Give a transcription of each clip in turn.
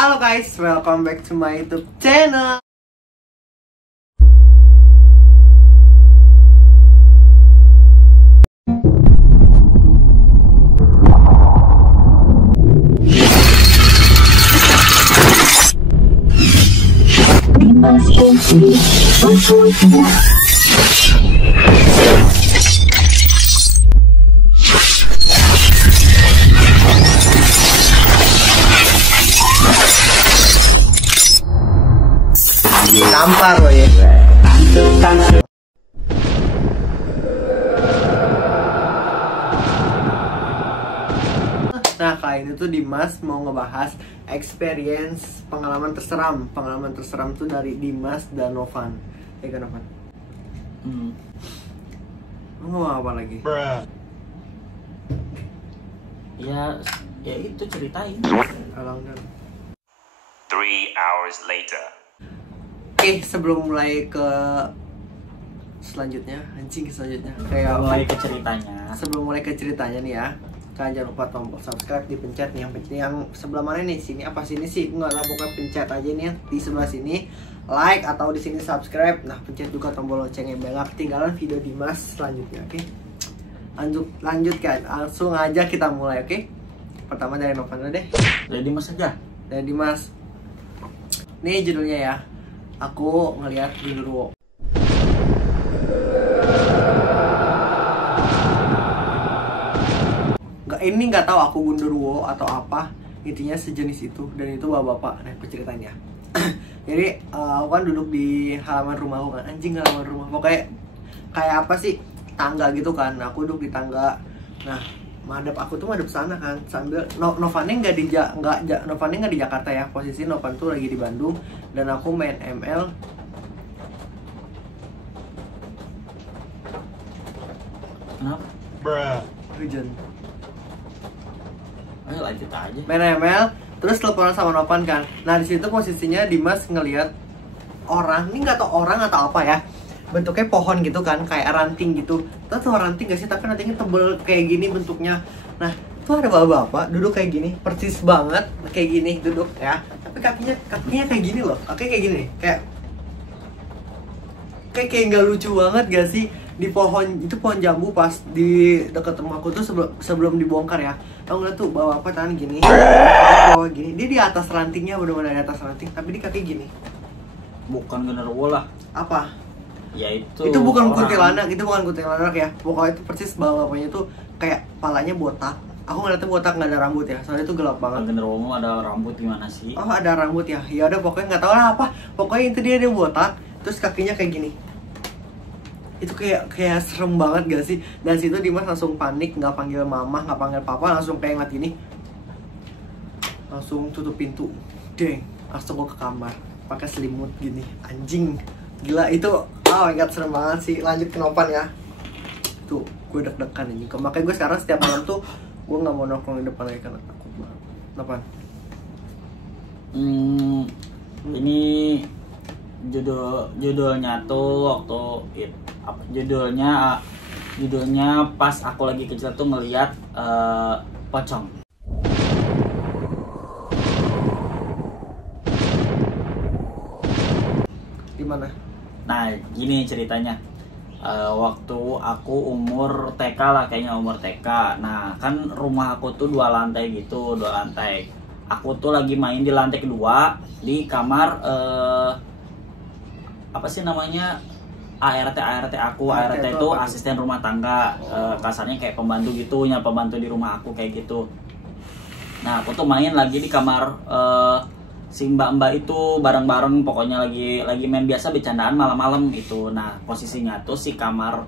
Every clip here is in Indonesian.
Halo guys, welcome back to my YouTube channel. Tampar loh ya. Nah, kali ini tuh Dimas mau ngebahas experience pengalaman terseram. Pengalaman terseram tuh dari Dimas dan Novan. Ya kan Novan? Lu ngomong apa lagi? Ya itu ceritain. Alang dan 3 hours later. Oke, sebelum mulai ke selanjutnya, Mulai ke ceritanya. Sebelum mulai ke ceritanya nih ya, kalian jangan lupa tombol subscribe dipencet nih, yang sebelah mana nih? Sini apa sini sih? Enggak lah, pokoknya pencet aja nih di sebelah sini like atau di sini subscribe. Nah, pencet juga tombol loncengnya biar gak ketinggalan video Dimas selanjutnya. Oke, lanjut kan, langsung aja kita mulai. Oke, pertama dari Novan deh. Dari Dimas aja. Dari Dimas. Nih judulnya ya. Aku ngelihat Gundurwo. Ini nggak tahu aku Gundurwo atau apa, intinya sejenis itu, dan itu bapak-bapak. Nah, ceritanya. Jadi aku kan duduk di halaman rumahku kan, anjing halaman rumah, pokoknya kayak apa sih, tangga gitu kan. Aku duduk di tangga. Nah, madep aku tuh madep sana kan, sambil Novannya nggak di Jakarta ya, posisi Novan tuh lagi di Bandung dan aku main ML. Kenapa? Hujan. Ayo lanjut aja. Main ML, terus teleponan sama Novan kan. Nah, di situ posisinya Dimas ngelihat orang, ini nggak tau orang atau apa ya, bentuknya pohon gitu kan, kayak ranting gitu. Tahu ranting gak sih? Tapi rantingnya tebel kayak gini bentuknya. Nah, tuh ada bapak-bapak duduk kayak gini, persis banget kayak gini duduk ya. Tapi kakinya kayak gini loh, kakinya kayak gini, kayak nggak lucu banget gak sih? Di pohon itu, pohon jambu pas di dekat rumahku tuh sebelum dibongkar ya. Tau nggak tuh bapak tangan gini, bawah gini, dia di atas rantingnya, benar-benar di atas ranting, tapi di kaki gini. Bukan Gundurwo lah. Apa? Ya itu. Itu bukan orang. kuntilanak, itu bukan kuntilanak ya. Pokoknya itu persis bapaknya tuh kayak palanya botak. Aku ngeliatnya botak, nggak ada rambut ya, soalnya itu gelap banget. Gundurwo ada rambut gimana sih? Oh, ada rambut ya. Ya udah, pokoknya nggak tahu lah apa. Pokoknya itu dia botak, terus kakinya kayak gini. Itu kayak serem banget gak sih? Dan situ Dimas langsung panik, nggak panggil mama, nggak panggil papa, langsung kayak ngeliat gini, langsung tutup pintu, deng, langsung gue ke kamar, pakai selimut gini, anjing, gila itu, oh my god, serem banget sih. Lanjut ke Novan ya, tuh gue deg-degan ini, makanya gue sekarang setiap malam tuh gue nggak mau nongkrong di depan lagi karena takut banget. Novan. Ini judulnya tuh waktu judulnya pas aku lagi kecil tuh ngeliat pocong. Di mana? Nah, gini ceritanya. Waktu aku umur TK lah, kayaknya umur TK. Nah, kan rumah aku tuh 2 lantai gitu, 2 lantai. Aku tuh lagi main di lantai kedua di kamar apa sih namanya, ART aku. ART itu asisten rumah tangga, kasarnya kayak pembantu gitu, pembantu di rumah aku kayak gitu. Nah, aku tuh main lagi di kamar si mbak itu bareng-bareng, pokoknya lagi main biasa, bercandaan malam-malam itu. Nah, posisinya tuh si kamar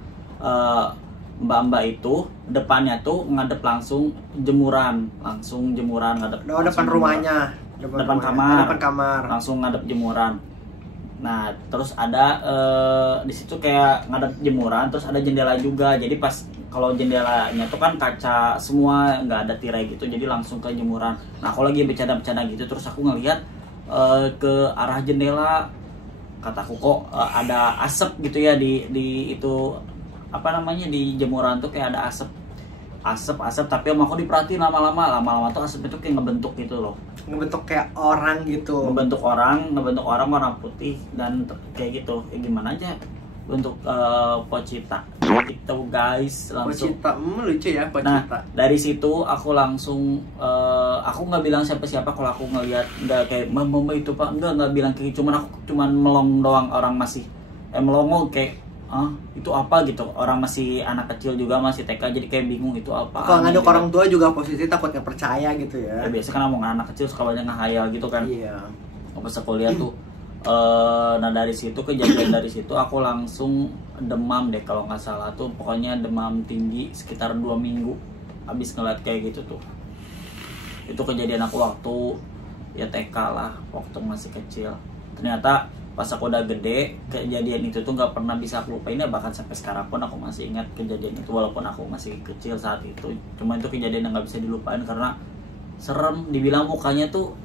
mbak itu depannya tuh ngadep langsung jemuran ngadep. Oh, depan rumahnya, depan kamar, langsung ngadep jemuran. Nah, terus ada di situ kayak ngadep jemuran, terus ada jendela juga. Jadi pas kalau jendelanya tuh kan kaca semua, nggak ada tirai gitu, jadi langsung ke jemuran. Nah, aku lagi bercanda-bercanda gitu, terus aku ngelihat ke arah jendela. Kataku kok ada asap gitu ya di itu, apa namanya, di jemuran tuh kayak ada asap. asap tapi sama aku diperhatiin lama-lama tuh asap itu kayak ngebentuk gitu loh, ngebentuk kayak orang gitu, ngebentuk orang warna putih dan kayak gitu, gimana aja bentuk Pochita gitu guys, langsung Pochita, lucu ya Nah Pochita. dari situ aku langsung aku nggak bilang siapa kalau aku ngeliat, nggak kayak mama itu pak, nggak bilang kayak, cuman melong doang, orang masih melongo kayak itu apa gitu, orang masih anak kecil juga, masih TK, jadi kayak bingung itu apa. Kalau ngaduk gitu. orang tua juga posisi takut nggak percaya gitu ya. Ya biasa kan omongan anak kecil suka banyak ngehayal gitu kan. Iya. Pas aku lihat tuh nah dari situ, kejadian dari situ aku langsung demam deh kalau nggak salah tuh, pokoknya demam tinggi sekitar 2 minggu abis ngeliat kayak gitu tuh. Itu kejadian aku waktu ya TK lah, waktu masih kecil. Ternyata pas aku udah gede, kejadian itu tuh nggak pernah bisa aku lupain ya, bahkan sampai sekarang pun aku masih ingat kejadian itu walaupun aku masih kecil saat itu. Cuma itu kejadian yang nggak bisa dilupain karena serem, dibilang mukanya tuh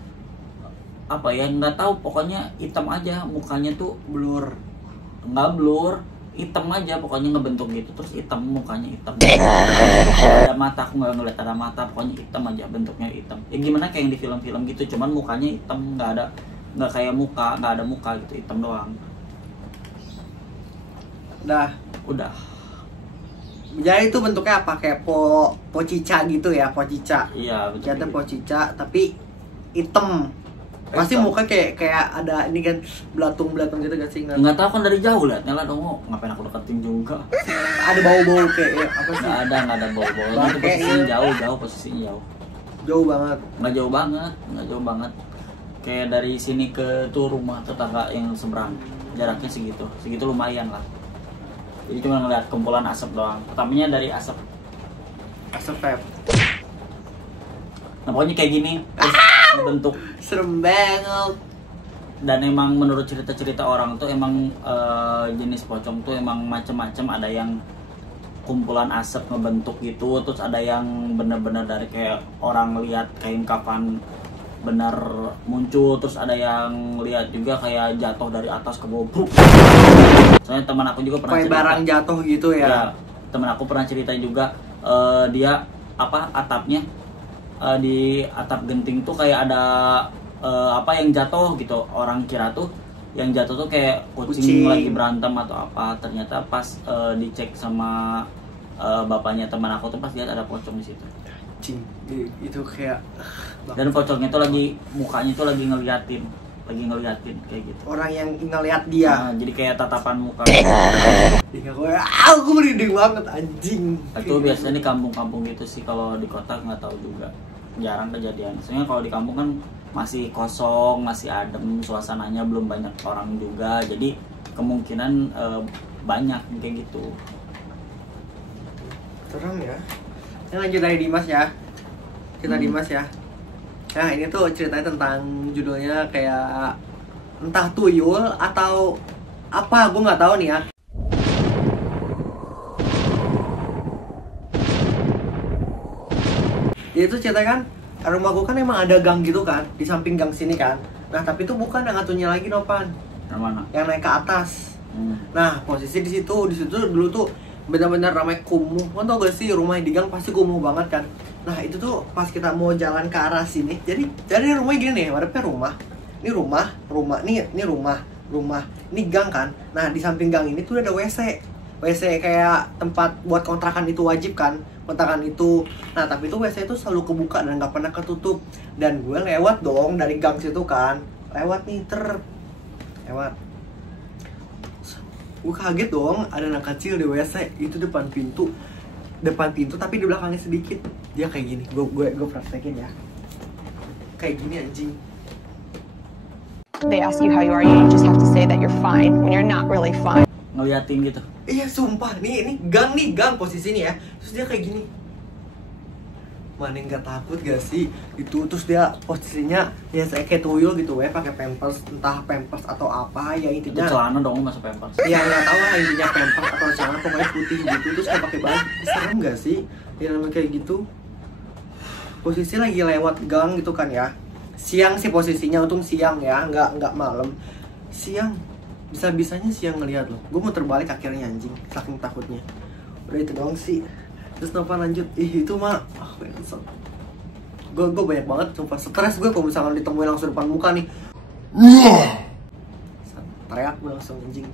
apa ya, nggak tahu, pokoknya hitam aja mukanya tuh, Blur. nggak blur, hitam aja pokoknya, ngebentuk gitu terus hitam, mukanya hitam, ada mata, aku nggak ngeliat ada mata, pokoknya hitam aja, bentuknya hitam ya gimana kayak yang di film-film gitu, cuman mukanya hitam, nggak kayak muka, nggak ada muka gitu, hitam doang. Udah Jadi itu bentuknya apa? Kayak pocica gitu ya, pocica. iya betul Ternyata gitu. pocica tapi hitam. Pasti Hitam. muka kayak ada ini kan, belatung gitu gak sih? Nggak tahu kan dari jauh liatnya lah dong, ngapain aku deketin juga. Ada bau-bau kayak apa sih? Nggak ada bau-bau, itu Bangke, posisinya iya. jauh, posisinya jauh. Jauh banget. Nggak jauh banget, kayak dari sini ke tuh rumah tetangga yang seberang, jaraknya segitu lumayan lah. Jadi cuma ngeliat kumpulan asap doang, pertamanya dari asap. Asap vape. Nah pokoknya kayak gini terus bentuk. Serem banget. Dan emang menurut cerita-cerita orang tuh emang jenis pocong tuh emang macem-macem, ada yang kumpulan asap ngebentuk gitu, terus ada yang bener-bener dari kayak orang lihat kain kafan bener muncul, terus ada yang lihat juga kayak jatuh dari atas ke bawah. Soalnya teman aku juga pernah Kayak cerita, barang jatuh gitu ya. ya teman aku pernah cerita juga, dia atapnya di atap genting tuh kayak ada apa yang jatuh gitu, orang kira tuh yang jatuh tuh kayak kucing lagi berantem atau apa, ternyata pas dicek sama bapaknya teman aku tuh pas lihat ada pocong di situ. Cing, itu kayak Dan pocongnya tuh lagi, mukanya tuh lagi ngeliatin kayak gitu. orang yang ngeliat dia. Nah, jadi kayak tatapan muka. Iya, aku merinding banget anjing. Itu biasanya di kampung-kampung gitu sih, kalau di kota nggak tahu juga, jarang kejadian. Soalnya kalau di kampung kan masih kosong, masih adem, suasananya belum banyak orang juga, jadi kemungkinan banyak kayak gitu. Serem ya. Ini lanjut dari Dimas ya. Kita Dimas ya. Nah ini tuh ceritanya tentang, judulnya kayak entah tuyul atau apa, gue nggak tahu nih ya. Jadi itu cerita kan, rumah gue kan emang ada gang gitu kan, di samping gang sini kan. Nah tapi itu bukan yang ngatunya lagi Nopan, Yang mana? yang naik ke atas. Nah posisi di situ dulu tuh benar-benar ramai kumuh. Kan tau gak sih, rumah di gang pasti kumuh banget kan. Nah itu tuh pas kita mau jalan ke arah sini, jadi rumahnya gini nih, warnanya rumah. Ini rumah, ini gang kan. Nah di samping gang ini tuh ada WC kayak tempat buat kontrakan itu wajib kan, kontrakan itu. Nah tapi itu WC itu selalu kebuka dan nggak pernah ketutup. Dan gue lewat dong dari gang situ kan, lewat. Gue kaget dong, ada anak kecil di WC itu depan pintu tapi di belakangnya sedikit dia kayak gini. Gue praktekin ya, kayak gini anjing. They ask you how you are, you just have to say that you're fine when you're not really fine. Ngeliatin gitu. Iya sumpah, ini gang posisi nih ya. Terus dia kayak gini. Mana nggak takut gak sih itu? Terus dia posisinya ya kayak tuyul gitu ya, pakai pampers, entah pampers atau apa ya Itu intinya. celana dong masuk pampers. Ya nggak tahu lah intinya, pampers atau celana pokoknya putih gitu. Terus kayak pakai baju. Serem gak sih dia namanya kayak gitu? Posisi lagi lewat gang gitu kan ya. Siang sih posisinya, untung siang ya, nggak malam. Siang, bisa-bisanya siang ngelihat loh. Gue mau terbalik akhirnya anjing, saking takutnya. Udah itu doang sih Terus Nova lanjut, ih itu mah gue banyak banget sumpah stres gue kalau misalkan ditemuin langsung depan muka nih. Teriak gue langsung anjing.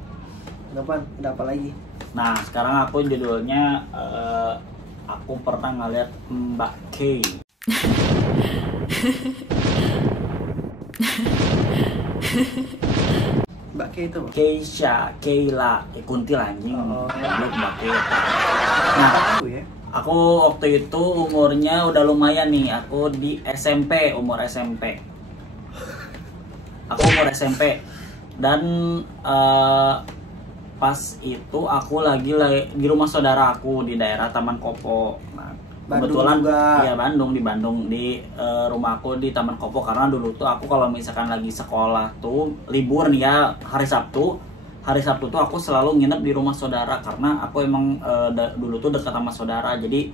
Kenapa? Ada apa lagi? Nah sekarang aku judulnya aku pernah ngeliat Mbak K. Mbak K itu apa? Keisha, Keila, Kuntil anjing. Oh. Mbak K. Nah, Aku ya. aku waktu itu umurnya udah lumayan nih. Aku di SMP, umur SMP. Aku umur SMP. Dan pas itu aku lagi di rumah saudara aku di daerah Taman Kopo. Nah, Bandung kebetulan juga. ya di Bandung di rumah aku di Taman Kopo, karena dulu tuh aku kalau misalkan lagi sekolah tuh libur nih ya hari Sabtu tuh aku selalu nginep di rumah saudara karena aku emang dulu tuh dekat sama saudara, jadi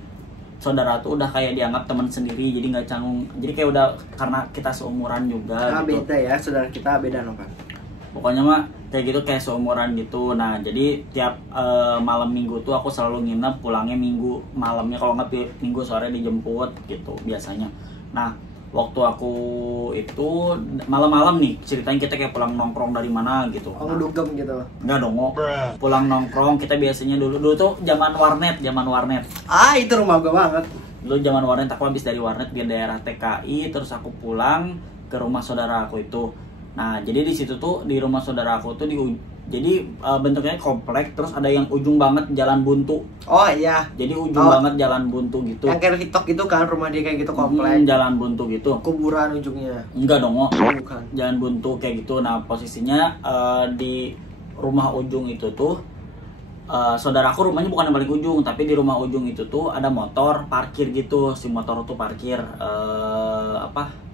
saudara tuh udah kayak dianggap teman sendiri, jadi nggak canggung, jadi kayak udah karena kita seumuran juga gitu. Beda ya, saudara kita beda Nova. Pokoknya mah kayak gitu, kayak seumuran gitu. Nah jadi tiap malam minggu tuh aku selalu nginep, pulangnya minggu malamnya, kalau nggak minggu sore dijemput gitu biasanya. Nah waktu aku itu malam-malam nih ceritanya, kita kayak pulang nongkrong dari mana gitu. Oh ngedugem gitu. Enggak dong, pulang nongkrong kita biasanya dulu tuh zaman warnet. Ah itu rumah gue banget. Dulu zaman warnet, aku habis dari warnet di daerah TKI, terus aku pulang ke rumah saudara aku itu. Nah jadi di situ tuh di rumah saudara aku tuh jadi bentuknya komplek, terus ada yang ujung banget jalan buntu. Oh iya. Jadi ujung banget jalan buntu gitu. Yang kayak TikTok itu kan, rumah dia kayak gitu komplek. Jalan buntu gitu. Kuburan ujungnya. Enggak dong, Bukan. jalan buntu kayak gitu. Nah posisinya di rumah ujung itu tuh saudaraku rumahnya bukan yang paling ujung, tapi di rumah ujung itu tuh ada motor parkir gitu. Si motor tuh parkir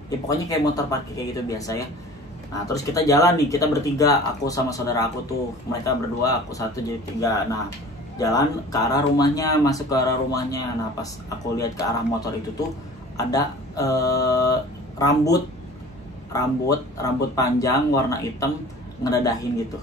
ya pokoknya kayak motor parkir kayak gitu biasa ya. Nah terus kita jalan nih, kita bertiga, aku sama saudara aku tuh, mereka berdua, aku satu jadi tiga. Nah jalan ke arah rumahnya, masuk ke arah rumahnya. Nah pas aku lihat ke arah motor itu tuh ada rambut panjang warna hitam ngedadahin gitu.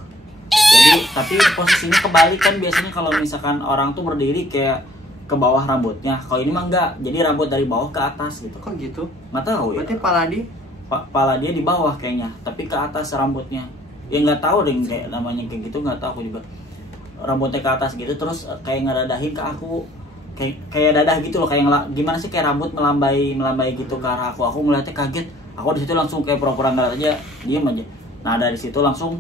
Jadi tapi posisinya kebalik kan, biasanya kalau misalkan orang tuh berdiri kayak ke bawah rambutnya, kalau ini mah enggak, jadi rambut dari bawah ke atas gitu. Kok gitu? Nggak tahu ya. Berarti Kepala dia di bawah kayaknya, tapi ke atas rambutnya. Ya nggak tahu deh kayak namanya kayak gitu, nggak tahu aku juga. Rambutnya ke atas gitu, terus kayak ngedadahin ke aku, kayak dadah gitu loh, kayak gimana sih, kayak rambut melambai gitu ke arah aku. Aku ngeliatnya kaget. Aku di situ langsung kayak pura-pura nggak aja, diem aja. Nah dari situ langsung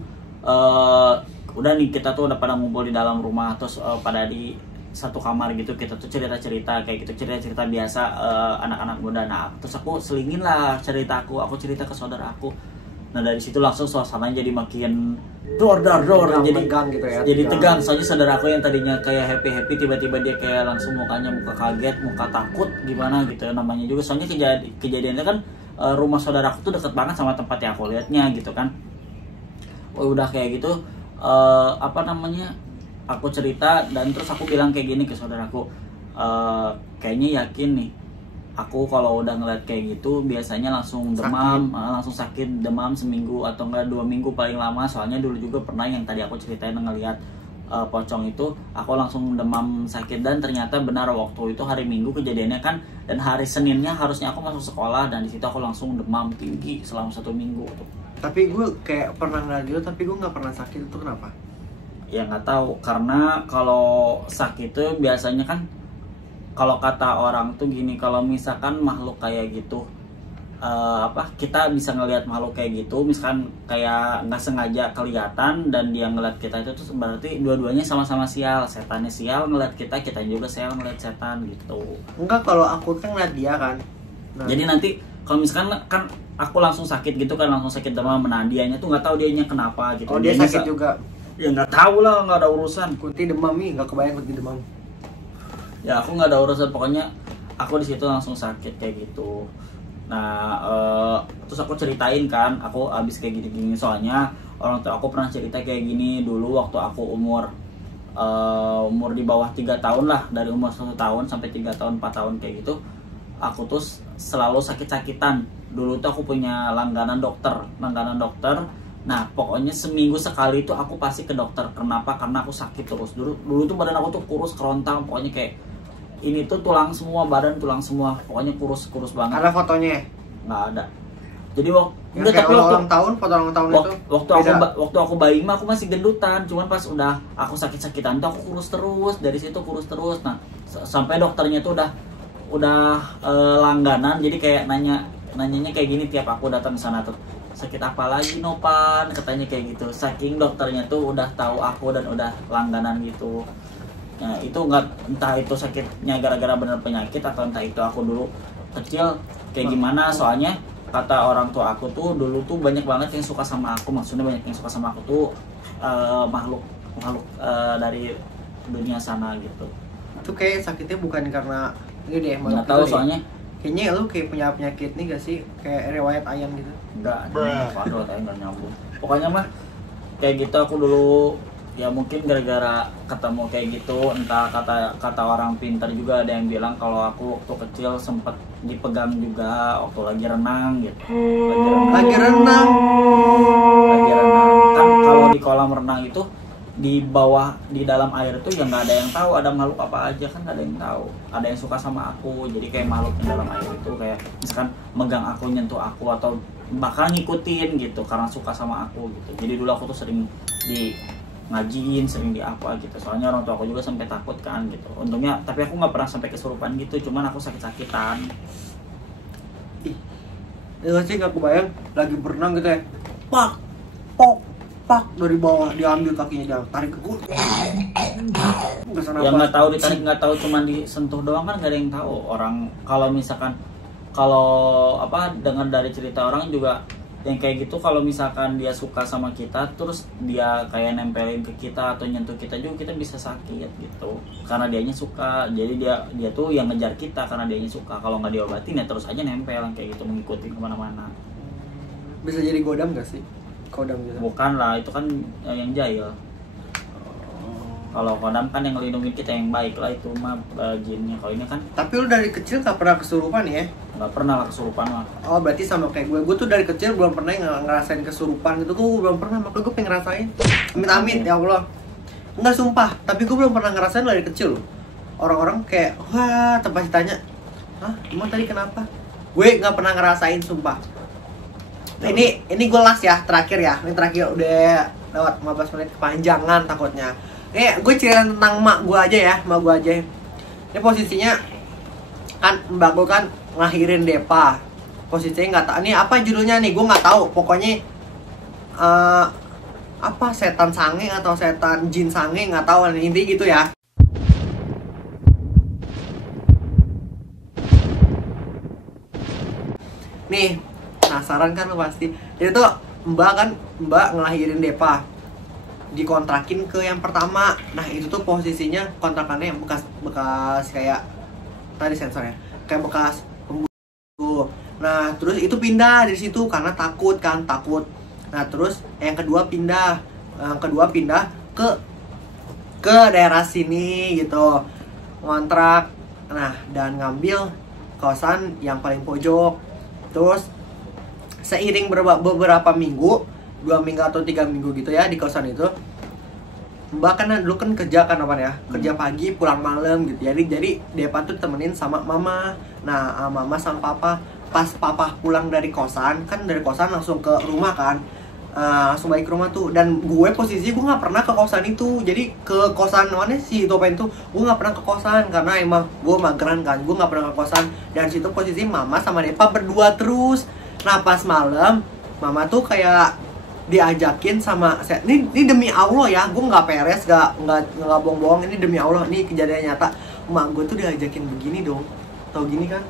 udah nih, kita tuh udah pada ngumpul di dalam rumah, terus pada di satu kamar gitu, kita tuh cerita-cerita kayak gitu, cerita-cerita biasa anak-anak muda. Nah terus aku selingin lah ceritaku, aku cerita ke saudara aku. Nah dari situ langsung suasananya jadi makin dor jadi tegang gitu ya. Jadi tegang, soalnya saudara aku yang tadinya kayak happy tiba-tiba dia kayak langsung muka kaget, muka takut gimana gitu namanya juga. Soalnya kejadiannya kan rumah saudara aku tuh deket banget sama tempat yang aku lihatnya gitu kan. Oh udah kayak gitu aku cerita, dan terus aku bilang kayak gini ke saudaraku, kayaknya yakin nih, aku kalau udah ngeliat kayak gitu biasanya langsung demam, langsung sakit, demam seminggu atau enggak 2 minggu paling lama. Soalnya dulu juga pernah yang tadi aku ceritain ngeliat pocong itu, aku langsung demam sakit. Dan ternyata benar, waktu itu hari Minggu kejadiannya kan, dan hari Seninnya harusnya aku masuk sekolah, dan di situ aku langsung demam tinggi selama 1 minggu tuh. Tapi gue kayak pernah ngeliat gitu, tapi gue nggak pernah sakit, itu kenapa? Ya nggak tahu, karena kalau sakit itu biasanya kan, kalau kata orang tuh gini, kalau misalkan makhluk kayak gitu kita bisa ngelihat makhluk kayak gitu, misalkan kayak nggak sengaja kelihatan dan dia ngeliat kita, itu tuh berarti dua-duanya sama-sama sial. Setannya sial ngeliat kita juga sial ngeliat setan gitu. Enggak, kalau aku kan ngeliat dia kan. Nah. Jadi nanti kalau misalkan kan aku langsung sakit gitu kan, langsung sakit demam, nah dianya tuh nggak tahu dianya kenapa gitu. Oh dia sakit juga. Ya nggak tahu lah, nggak ada urusan. Kunti demam nih, nggak kebayang Kunti demam. Ya aku nggak ada urusan, pokoknya aku di situ langsung sakit kayak gitu. Nah terus aku ceritain kan, aku abis kayak gini-gini, soalnya orang tua aku pernah cerita kayak gini dulu waktu aku umur di bawah 3 tahun lah, dari umur 1 tahun sampai 3 tahun 4 tahun kayak gitu. Aku tuh selalu sakit-sakitan. Dulu tuh aku punya langganan dokter. Nah pokoknya seminggu sekali itu aku pasti ke dokter. Kenapa? Karena aku sakit terus. Dulu tuh badan aku tuh kurus, kerontang, pokoknya kayak ini tuh tulang semua, badan tulang semua, pokoknya kurus banget. Ada fotonya? Nggak ada. Jadi udah, Kayak tapi ulang tahun, foto ulang tahun itu waktu aku bayi mah aku masih gendutan, cuman pas udah aku sakit-sakitan tuh aku kurus terus, dari situ kurus terus. Nah sampai dokternya tuh udah langganan, jadi kayak nanyanya kayak gini tiap aku datang ke sana tuh, sakit apa lagi Nopan, katanya kayak gitu. Saking dokternya tuh udah tahu aku dan udah langganan gitu. Nah, itu entah itu sakitnya gara-gara bener penyakit atau entah itu aku dulu kecil kayak gimana. Soalnya kata orang tua aku tuh dulu tuh banyak banget yang suka sama aku, maksudnya banyak yang suka sama aku tuh makhluk dari dunia sana gitu. Itu kayak sakitnya bukan karena ini deh, nggak tahu soalnya. Kayaknya lu kayak punya penyakit nih gak sih? Kayak riwayat ayam gitu. Enggak, waduh, nggak nyambung. Pokoknya mah kayak gitu aku dulu, ya mungkin gara-gara ketemu kayak gitu, entah kata orang pintar juga ada yang bilang kalau aku waktu kecil sempet dipegang juga waktu lagi renang gitu. Lagi renang. Kan kalau di kolam renang itu di bawah, di dalam air itu ya nggak ada yang tahu ada makhluk apa aja, kan nggak ada yang tahu. Ada yang suka sama aku, jadi kayak makhluk yang dalam air itu kayak misalkan megang aku, nyentuh aku, atau bakal ngikutin gitu karena suka sama aku gitu. Jadi dulu aku tuh sering di ngajiin, sering di apa gitu, soalnya orang tua aku juga sampai takut kan gitu. Untungnya, tapi aku nggak pernah sampai kesurupan gitu, cuman aku sakit-sakitan. Ya sih, nggak kebayang lagi berenang gitu ya, pak dari bawah diambil kakinya, dia tarik ke gue. Ya nggak tahu ditarik, nggak tahu, cuman disentuh doang kan nggak ada yang tahu. Orang kalau misalkan dengar dari cerita orang juga yang kayak gitu, kalau misalkan dia suka sama kita terus dia kayak nempelin ke kita atau nyentuh kita juga, kita bisa sakit gitu karena dianya suka. Jadi dia tuh yang ngejar kita karena dianya suka. Kalau nggak diobatin ya terus aja nempel kayak gitu, mengikuti kemana-mana. Bisa jadi godam gak sih? Kodam gitu? Bukan lah, itu kan yang jahil. Kalau kodam kan yang ngelindungin kita, yang baik lah, itu mah jinnya. Kalau ini kan, tapi lu dari kecil gak pernah kesurupan ya? nggak pernah lah kesurupan mah. Oh berarti sama kayak gue tuh dari kecil belum pernah ngerasain kesurupan gitu. Gue belum pernah, makanya gue pengen ngerasain. Amit-amit ya Allah. Enggak, sumpah, tapi gue belum pernah ngerasain dari kecil. Orang-orang kayak, wah, tempat ditanya, hah, emang tadi kenapa? Gue nggak pernah ngerasain, sumpah. Nah, ini gue last ya, terakhir ya. Ini terakhir, udah lewat 15 menit, kepanjangan takutnya. Nih, gue cerita tentang mak gue aja ya, mak gue aja. Ini posisinya kan mbak gue kan ngelahirin Depa. Posisinya nggak tahu. Ini apa judulnya nih, gue nggak tahu. Pokoknya apa, setan sange atau setan jin sange, nggak tahu. Intinya gitu ya. Nih, penasaran kan lo pasti. Jadi tuh mbak ngelahirin Depa, dikontrakin ke yang pertama. Nah itu tuh posisinya kontrakannya yang bekas kayak tadi sensornya, kayak bekas pembunuh. Nah terus itu pindah dari situ karena takut. Nah terus yang kedua pindah ke daerah sini gitu, ngontrak. Nah dan ngambil kosan yang paling pojok. Terus seiring beberapa minggu, 2 minggu atau 3 minggu gitu ya di kosan itu, mbak kan dulu kan kerja kan apa ya, kerja pagi pulang malam gitu. Jadi Depa tuh temenin sama mama. Nah mama sama papa, pas papa pulang dari kosan, kan dari kosan langsung ke rumah kan, langsung balik ke rumah tuh. Dan gue posisi gue nggak pernah ke kosan itu. Jadi ke kosan mana sih Topen tuh gue nggak pernah ke kosan karena emang gue mageran kan, gue nggak pernah ke kosan. Dan situ posisi mama sama Depa berdua terus. Nah pas malam mama tuh kayak diajakin sama saya, ini demi Allah ya, gue nggak peres, nggak bohong-bohong, ini demi Allah, ini kejadian nyata. Emak gue tuh diajakin begini dong, tau gini kan,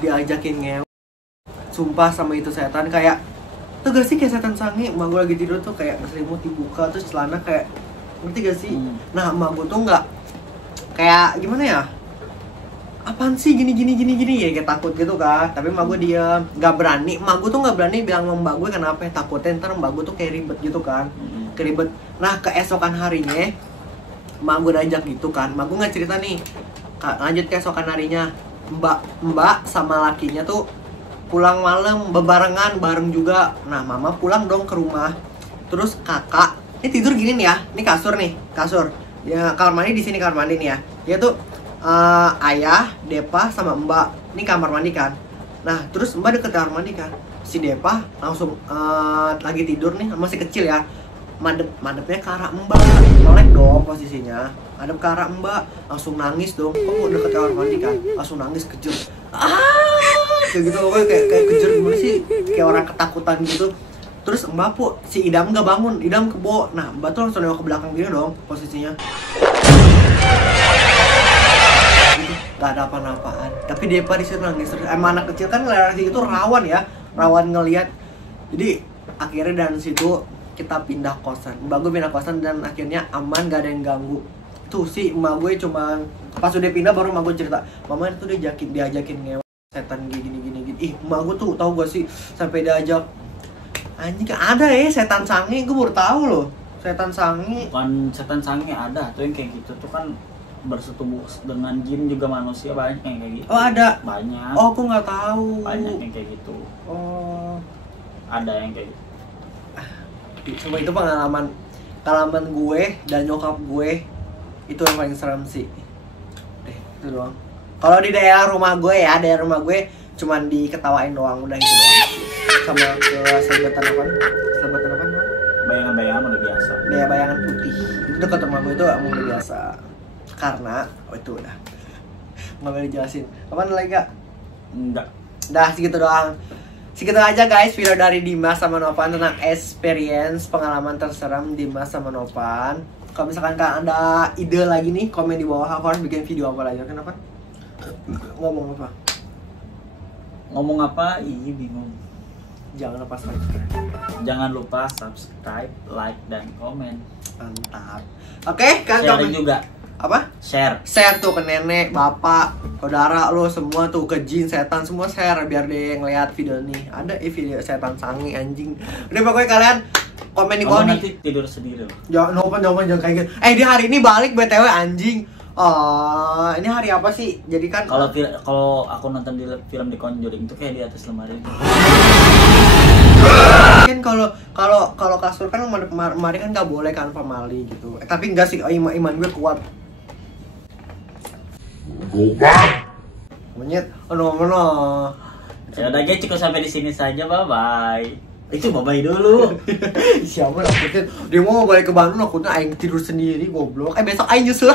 diajakin ngewe, sumpah sama itu setan. Kayak tuh gak sih, kayak setan sange. Emak gue lagi tidur tuh kayak selimut dibuka terus celana kayak, ngerti gak sih? Nah emak gue tuh nggak kayak gimana ya, apaan sih gini ya, kayak takut gitu kan. Tapi emak gue diam, nggak berani. Emak gue tuh nggak berani bilang sama mbak gue kenapa, takutnya ntar mbak gue tuh kayak ribet gitu kan, keribet. Nah keesokan harinya emak gue diajak gitu kan, emak gue nggak cerita nih. Lanjut keesokan harinya, mbak sama lakinya tuh pulang malam bebarengan bareng juga. Nah mama pulang dong ke rumah. Terus kakak ini tidur gini nih ya, ini kasur ya, kamar mandi di sini, kamar mandi nih ya. Dia tuh ayah, Depa sama Mbak. Ini kamar mandi kan. Nah, terus Mbak deket kamar mandi kan. Si Depa langsung lagi tidur nih, masih kecil ya. Madepnya ke arah Mbak. Melek dong posisinya. Madep ke arah Mbak, langsung nangis dong. Oh, deket kamar mandi kan. Langsung nangis kejer. Kayak gitu pokoknya kayak kejer gimana sih? Kayak orang ketakutan gitu. Terus Mbak si Idam nggak bangun, Idam kebo. Nah, Mbak tuh langsung nengok ke belakang dia dong posisinya. Gak ada apa-apaan. Tapi Depa disitu nangis terus. Emang anak kecil kan lari itu rawan ya, rawan ngelihat. Jadi akhirnya dari situ kita pindah kosan. Mbak gue pindah kosan dan akhirnya aman, gak ada yang ganggu. Tuh sih emak gue cuman pas udah pindah baru emak gue cerita, mama itu diajakin ngewe setan gini. Ih, emak gue tuh tahu gak sih sampai diajak. Anjing ada ya setan sange, gue baru tahu loh. Setan sange. Bukan setan sange, ada tuh yang kayak gitu tuh kan bersetubuh dengan jin juga manusia, banyak yang kayak gitu. Oh ada? Banyak. Oh aku nggak tahu. Banyak yang kayak gitu. Oh. Ada yang kayak gitu. Cuma itu pengalaman gue dan nyokap gue itu yang paling serem sih. Itu doang. Kalau di daerah rumah gue ya, daerah rumah gue cuman diketawain doang, udah itu doang. Sama ke Selebatan apa? Bayangan-bayangan udah biasa. Bayangan putih. Itu dekat rumah gue itu emang udah biasa. Karena itu udah nggak boleh dijelasin. Apaan lagi gak? Enggak. Dah segitu doang. Segitu aja guys video dari Dimas sama Novan tentang experience pengalaman terseram Dimas sama Novan. Kalau misalkan kalian ada ide lagi nih, komen di bawah. Aku harus bikin video apa lagi? Kenapa? Ngomong apa? Ngomong apa? Iya bingung. Jangan lupa subscribe. Jangan lupa subscribe, like, dan komen. Mantap. Oke, kan Share komen juga. apa? Share. Share tuh ke nenek, bapak, saudara lo semua tuh, ke jin, setan semua share biar dia ngeliat video nih. Ada video setan sange anjing. Udah pokoknya kalian komen di bawah nih. Nanti tidur sendiri loh. Jangan kayak gitu. Di hari ini balik BTW anjing. Ini hari apa sih? Jadi kan Kalau aku nonton di film di Conjuring itu kayak di atas lemari. Kan kalau kasur kan lemari kan nggak boleh kan pemali gitu. Tapi enggak sih, iman gue kuat. Monyet, no. Ya udah guys, cukup sampai di sini saja, bye bye. Itu bye bye dulu. Siapa nakutnya? Dia mau balik ke Bandung nakutnya aing tidur sendiri goblok. Besok aing nyusul.